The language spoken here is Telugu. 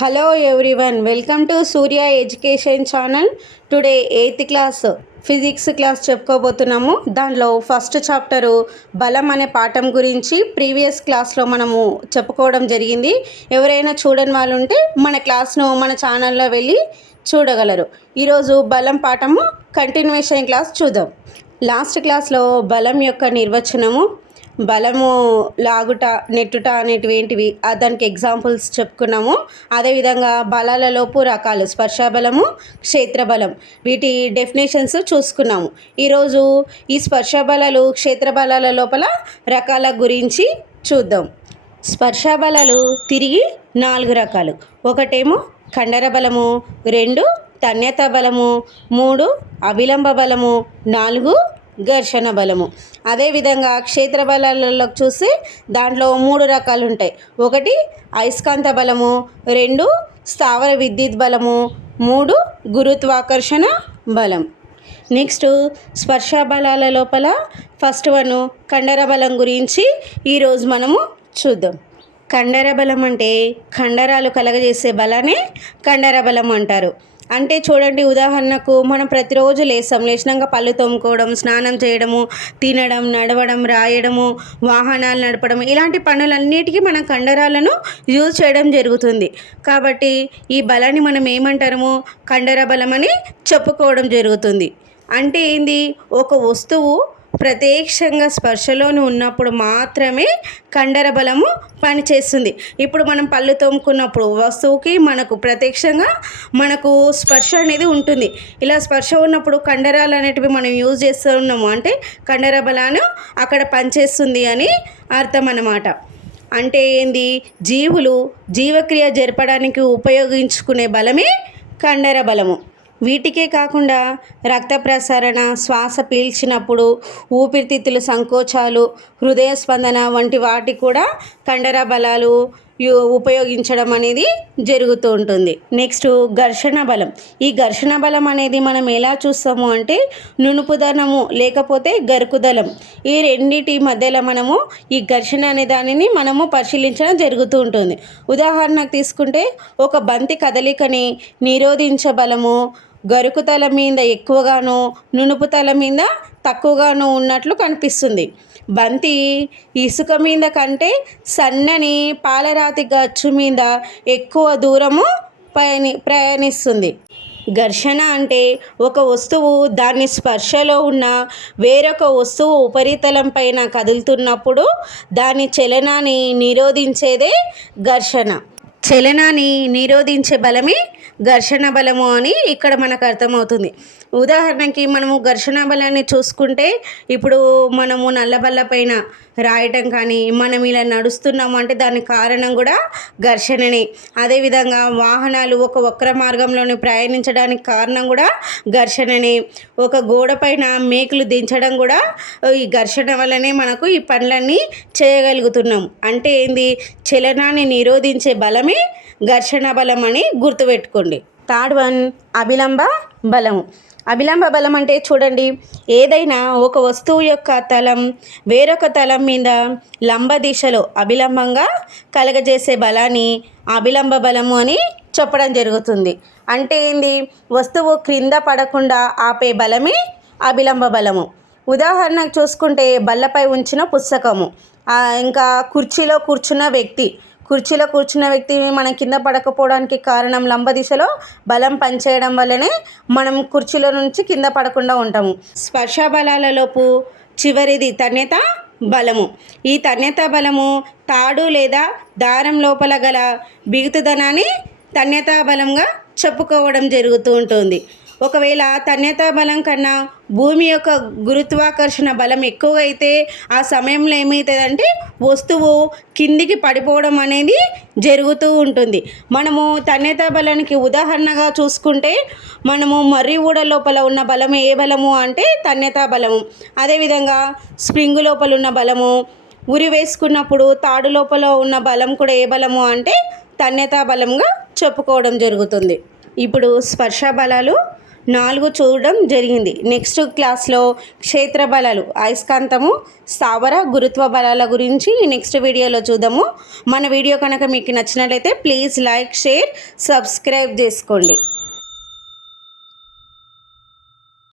Hello everyone, welcome to Surya education channel. Today 8th class physics class చెప్పుకోబోతున్నాము. దానిలో ఫస్ట్ చాప్టరు బలం అనే పాఠం గురించి ప్రీవియస్ క్లాస్లో మనము చెప్పుకోవడం జరిగింది. ఎవరైనా చూడని వాళ్ళు ఉంటే మన క్లాస్ను మన ఛానల్లో వెళ్ళి చూడగలరు. ఈరోజు బలం పాఠము కంటిన్యూషన్ క్లాస్ చూద్దాం. లాస్ట్ క్లాస్లో బలం యొక్క నిర్వచనము, బలము లాగుట, నెట్టుట అనేటివేంటివి దానికి ఎగ్జాంపుల్స్ చెప్పుకున్నాము. అదేవిధంగా బలాలలోపు రకాలు స్పర్శబలము, క్షేత్రబలం, వీటి డెఫినేషన్స్ చూసుకున్నాము. ఈరోజు ఈ స్పర్శబలాలు, క్షేత్రబలాల లోపల రకాల గురించి చూద్దాం. స్పర్శబలాలు తిరిగి 4 రకాలు. ఒకటేమో కండర బలము, 2 తన్యత బలము, 3 అభిలంబ బలము, 4 ఘర్షణ బలము. అదేవిధంగా క్షేత్ర బలాలలో చూస్తే దాంట్లో 3 రకాలు ఉంటాయి. 1 అయస్కాంత బలము, 2 స్థావర విద్యుత్ బలము, 3 గురుత్వాకర్షణ బలం. నెక్స్ట్ స్పర్శ బలాల లోపల ఫస్ట్ వన్ కండర బలం గురించి ఈరోజు మనము చూద్దాం. కండర బలం అంటే కండరాలు కలగజేసే బలాన్ని కండర బలం అంటారు. అంటే చూడండి, ఉదాహరణకు మనం ప్రతిరోజు లేచినాక పళ్ళు తోముకోవడం, స్నానం చేయడము, తినడం, నడవడం, రాయడము, వాహనాలు నడపడం, ఇలాంటి పనులన్నిటికీ మనం కండరాలను యూజ్ చేయడం జరుగుతుంది. కాబట్టి ఈ బలాన్ని మనం ఏమంటాము? కండర బలం అని చెప్పుకోవడం జరుగుతుంది. అంటే ఏంది? ఒక వస్తువు ప్రత్యక్షంగా స్పర్శలోని ఉన్నప్పుడు మాత్రమే కండర బలము పనిచేస్తుంది. ఇప్పుడు మనం పళ్ళు తోముకున్నప్పుడు వస్తువుకి మనకు ప్రత్యక్షంగా మనకు స్పర్శ అనేది ఉంటుంది. ఇలా స్పర్శ ఉన్నప్పుడు కండరాలు అనేటివి మనం యూజ్ చేస్తూ ఉన్నాము అంటే కండర బలాన్ని అక్కడ పనిచేస్తుంది అని అర్థం అన్నమాట. అంటే ఏంది? జీవులు జీవక్రియ జరపడానికి ఉపయోగించుకునే బలమే కండర బలము. వీటికే కాకుండా రక్త ప్రసరణ, శ్వాస పీల్చినప్పుడు ఊపిరితిత్తుల సంకోచాలు, హృదయ స్పందన వంటి వాటి కూడా కండర బలాలు ఉపయోగించడం అనేది జరుగుతూ ఉంటుంది. నెక్స్ట్ ఘర్షణ బలం. ఈ ఘర్షణ బలం అనేది మనం ఎలా చూస్తాము అంటే నునుపుదనము లేకపోతే గరుకుదలం, ఈ రెండింటి మధ్యలో మనము ఈ ఘర్షణ అనే దానిని మనము పరిశీలించడం జరుగుతూ ఉంటుంది. ఉదాహరణకు తీసుకుంటే ఒక బంతి కదలికని నిరోధించే బలము గరుకుతల మీద ఎక్కువగాను, నునుపుతల మీద తక్కువగాను ఉన్నట్లు కనిపిస్తుంది. బంతి ఇసుక మీద కంటే సన్నని పాలరాతి గచ్చు మీద ఎక్కువ దూరము ప్రయాణిస్తుంది. ఘర్షణ అంటే ఒక వస్తువు దాని స్పర్శలో ఉన్న వేరొక వస్తువు ఉపరితలం పైన కదులుతున్నప్పుడు దాని చలనాన్ని నిరోధించేదే ఘర్షణ. చలనాన్ని నిరోధించే బలమే ఘర్షణ బలము అని ఇక్కడ మనకు అర్థమవుతుంది. ఉదాహరణకి మనము ఘర్షణ బలాన్ని చూసుకుంటే ఇప్పుడు మనము నల్లబల్ల పైన రాయటం కానీ, మనం ఇలా నడుస్తున్నాము అంటే దానికి కారణం కూడా ఘర్షణనే. అదేవిధంగా వాహనాలు ఒక వక్ర మార్గంలోనే ప్రయాణించడానికి కారణం కూడా ఘర్షణనే. ఒక గోడ పైన మేకులు దించడం కూడా ఈ ఘర్షణ వల్లనే మనకు ఈ పనులన్నీ చేయగలుగుతున్నాం. అంటే ఏంది? చలనాన్ని నిరోధించే బలమే ఘర్షణ బలం అని గుర్తుపెట్టుకోండి. థర్డ్ వన్ అభిలంబ బలము. అభిలంబ బలం అంటే చూడండి, ఏదైనా ఒక వస్తువు యొక్క తలం వేరొక తలం మీద లంబ దిశలో అభిలంబంగా కలగజేసే బలాన్ని అభిలంబ బలము అని చెప్పడం జరుగుతుంది. అంటే ఏంది? వస్తువు క్రింద పడకుండా ఆపే బలమే అభిలంబ బలము. ఉదాహరణకు చూసుకుంటే బల్లపై ఉంచిన పుస్తకము, ఇంకా కుర్చీలో కూర్చున్న వ్యక్తి మనం కింద పడకపోవడానికి కారణం లంబ దిశలో బలం పనిచేయడం వల్లనే మనం కుర్చీలో నుంచి కింద పడకుండా ఉంటాము. స్పర్శ బలాలలోపు చివరిది తన్యత బలము. ఈ తన్యత బలము తాడు లేదా దారం లోపల గల బిగుతుదనాన్ని తన్యత బలంగా చెప్పుకోవడం జరుగుతూ ఉంటుంది. ఒకవేళ తన్యత బలం కన్నా భూమి యొక్క గురుత్వాకర్షణ బలం ఎక్కువ అయితే ఆ సమయంలో ఏమవుతుందంటే వస్తువు కిందికి పడిపోవడం అనేది జరుగుతూ ఉంటుంది. మనము తన్యత బలానికి ఉదాహరణగా చూసుకుంటే మనము మర్రి ఊడ లోపల ఉన్న బలం ఏ బలము అంటే తన్యత బలము. అదేవిధంగా స్ప్రింగ్ లోపల ఉన్న బలము, ఉరి వేసుకున్నప్పుడు తాడు లోపల ఉన్న బలం కూడా ఏ బలము అంటే తన్యత బలంగా చెప్పుకోవడం జరుగుతుంది. ఇప్పుడు స్పర్శ బలాలు 4 చూడడం జరిగింది. నెక్స్ట్ క్లాస్లో క్షేత్ర బలాలు, అయస్కాంతము, స్థావర గురుత్వ బలాల గురించి నెక్స్ట్ వీడియోలో చూద్దాము. మన వీడియో కనుక మీకు నచ్చినట్లయితే ప్లీజ్ లైక్, షేర్, సబ్స్క్రైబ్ చేసుకోండి.